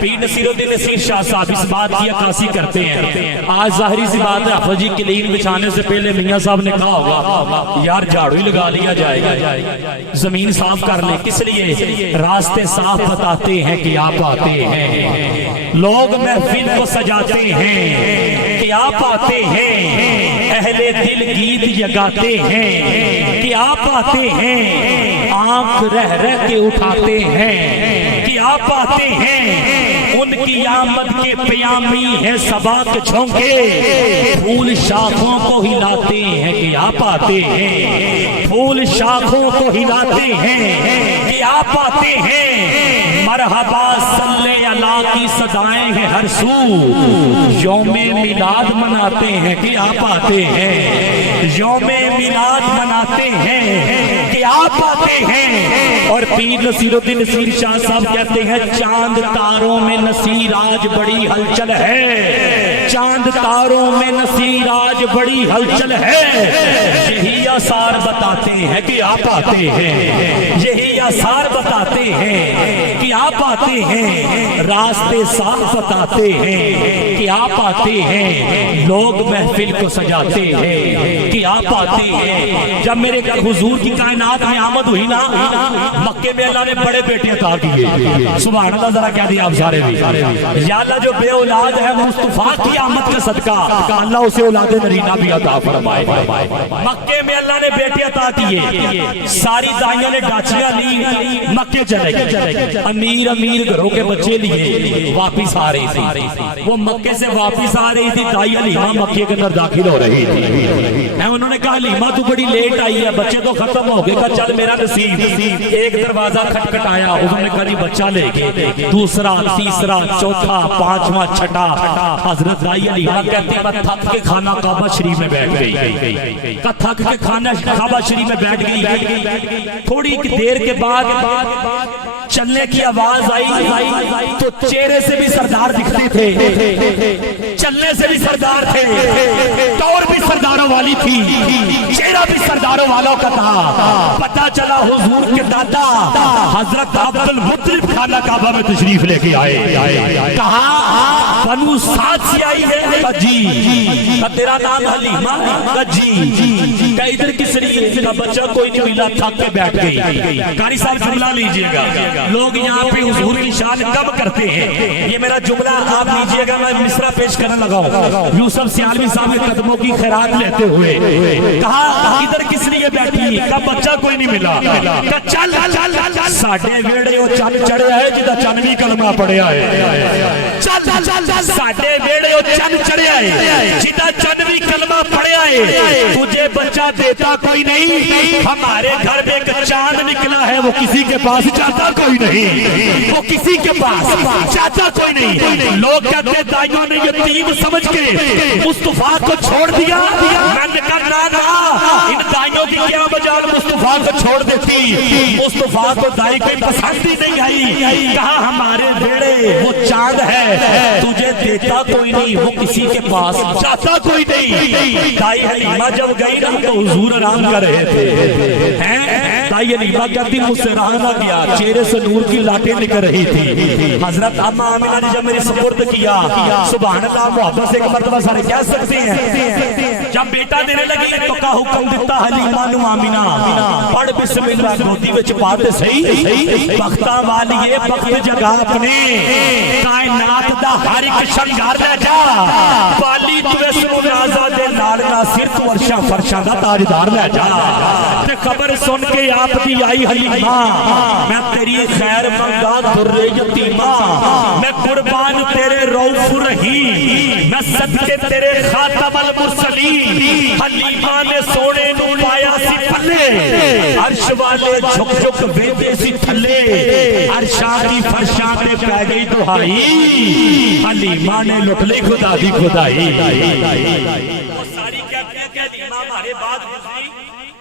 پیر نصیر الدین نصیر شاہ صاحب اس بات کی عکاسی کرتے ہیں. آج ظاہری سی بات ہے حافظ جی کلین بچھانے سے پہلے میاں صاحب نے کہا ہوگا یار جھاڑو ہی لگا لیا جائے گا, زمین صاف کر لیں. کس لیے؟ راستے صاف بتاتے ہیں کہ آپ آتے ہیں, لوگ محفل کو سجاتے ہیں کہ آپ آتے ہیں, اہل دل گیت جگاتے ہیں کہ آپ آتے ہیں, آنکھ رہ رہ کے اٹھاتے ہیں کہ آپ آتے ہیں. ان کی آمد کے پیامی ہیں صبا کے جھونکے, پھول شاخوں کو ہلاتے ہیں کہ آپ آتے ہیں, پھول شاخوں کو ہلاتے ہیں کہ آپ آتے ہیں. مرحبا صلی اللہ کی صدائیں ہیں ہر سو, یوم میلاد مناتے ہیں کہ آپ آتے ہیں, یوم میلاد مناتے ہیں کہ آپ آتے ہیں. اور پیر نصیر الدین نصیر شاہ صاحب کہتے ہیں چاند تاروں میں نصیر آج بڑی ہلچل ہے, چاند تاروں میں نصیر آج بڑی ہلچل ہے. یہی آثار بتاتے ہیں کہ آپ آتے ہیں, یہی آثار بتاتے ہیں کہ آپ آتے ہیں, راستے صاف بتاتے ہیں کہ آپ آتے ہیں, لوگ محفل کو سجاتے ہیں کہ آپ آتے ہیں. جب میرے حضور کی کائنات میں آمد ہوئی نا, مکے میں اللہ نے بڑے بیٹے عطا کیے. سبحان اللہ, ذرا کہہ دیا آپ سارے بھی یا اللہ جو بے اولاد ہے مصطفیٰ کی آمد کا صدقہ اللہ اسے اولاد نرینہ بھی عطا فرمائے. مکے میں اللہ نے بیٹے عطا کیے, ساری دائیوں نے ڈاچیاں لی, مکے چلے گئے. امیر گھروں کے بچے لیے واپس آ رہی تھی, وہ مکے سے واپس آ رہی تھی, دائی حلیمہ مکے کے اندر داخل ہو رہی تھی. انہوں نے کہا حلیمہ تو بڑی لیٹ آئی ہے, بچے تو ختم ہو گئے. کہا چل میرا نصیب. ایک دروازہ کھٹکھٹایا, انہوں نے کہا جی بچہ لے گئے, دوسرا, تیسرا, چوتھا, پانچواں, چھٹا. حضرت دائی حلیمہ کہتے ہیں تھک کے خانہ کعبہ شریف میں بیٹھ گئی, تھک کے خانہ کعبہ شریف میں بیٹھ گئی. تھوڑی دیر کے بعد چلنے کی آواز آئی تو چہرے سے بھی سردار دکھتے تھے, چلنے سے بھی سردار تھے, دور بھی سرداروں والی تھی, چہرہ بھی سرداروں والوں کا تھا. پتہ چلا حضور کے دادا حضرت عبد المطلب خانہ کعبہ میں تشریف لے کے آئے. کہا بنو سعد سے آئی ہے؟ جی. تیرا نام حلیمہ؟ جی. کہ ادھر کس لیے؟ بچہ کوئی نہیں ملا, تھک کے بیٹھ گئی. قاری صاحب جملہ لیجئے گا, لوگ یہاں پہ حضور کی شان کم کرتے ہیں, یہ میرا جملہ آپ لیجئے گا, میں مصرع پیش کرنے لگا ہوں. یوسف سیالوی صاحب کے قدموں کی خیرات لیتے ہوئے کہا ادھر کس لیے بیٹھی؟ کہا بچہ کوئی نہیں ملا. کہا چل ساڑھے ویڑے وہ چن چڑھے آئے جدہ چنوی کلمہ پڑھے آئے. چل ساڑھے ویڑے وہ چن چڑھے آئے جدہ چنوی کلمہ پڑھے آئے. تجھے بچہ دیتا کوئی نہیں, ہمارے گھر میں ایک چاند نکلا ہے, وہ کسی کے پاس جاتا کوئی نہیں, وہ کسی کے پاس جاتا کوئی نہیں. لوگ کہتے دائیوں نے یتیم سمجھ کے مصطفیٰ کو چھوڑ دیا. میں نے کہا نا, ان دائیوں کی کیا مجال مصطفیٰ کو چھوڑ دیتی, مصطفیٰ کو دائی کوئی پسند ہی نہیں آئی. کہا ہمارے بیڑے وہ چاند ہے, تجھے دیتا کوئی نہیں, وہ کسی کے پاس جاتا کوئی نہیں. دائی حلیمہ جب گئی نا تو حضور آرام کر رہے تھے. دائی حلیمہ کہتی مجھ سے رہا نہ گیا, چہرے سے نور کی لاٹیں نکل رہی تھی. حضرت اما آمینہ نے جب میری سپرد کیا, سبحان اللہ, محبت سے ایک مرتبہ سارے کہہ سکتے ہیں, جب بیٹا دینے لگی تو کا حکم دیتا حلیمہ نو آمینہ پڑھ بسم اللہ گودی وچ پاتے صحیح, بختہ والیے بخت جگہ اپنے, کائنات دا ہر ایک شنگار لے جا, پالی تو اس منازہ دے لالنا صرف ورشہ فرشہ دا تاجدار لے جا. تے خبر سن کے آپ دی آئی حلیمہ, میں تیری خیر منگا در یتیمہ, میں قربان تیرے روف رہی, میں صدقے تیرے خاتم المرسلین. حلیمہ نے سونے نو پایا سی پلے, عرش والے جھک جھک ویدے سی تھلے, عرشاں کی فرشاں تے پہ گئی دہائی, حلیمہ نے لٹ لی خدا دی خدائی. وہ ساری کہتے ہیں کہ حلیمہ ہمارے بعد گزری,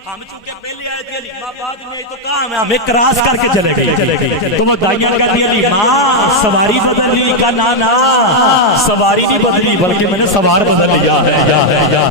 ہم چونکہ پہلے آئے تھے, حلیمہ بعد میں تو کہاں ہمیں کراس کر کے چلے گئے. تو وہ دائیاں کہتی ہیں حلیمہ سواری بدل لی. کا نا سواری نہیں بدلی بلکہ میں نے سوار بدل لیا ہے.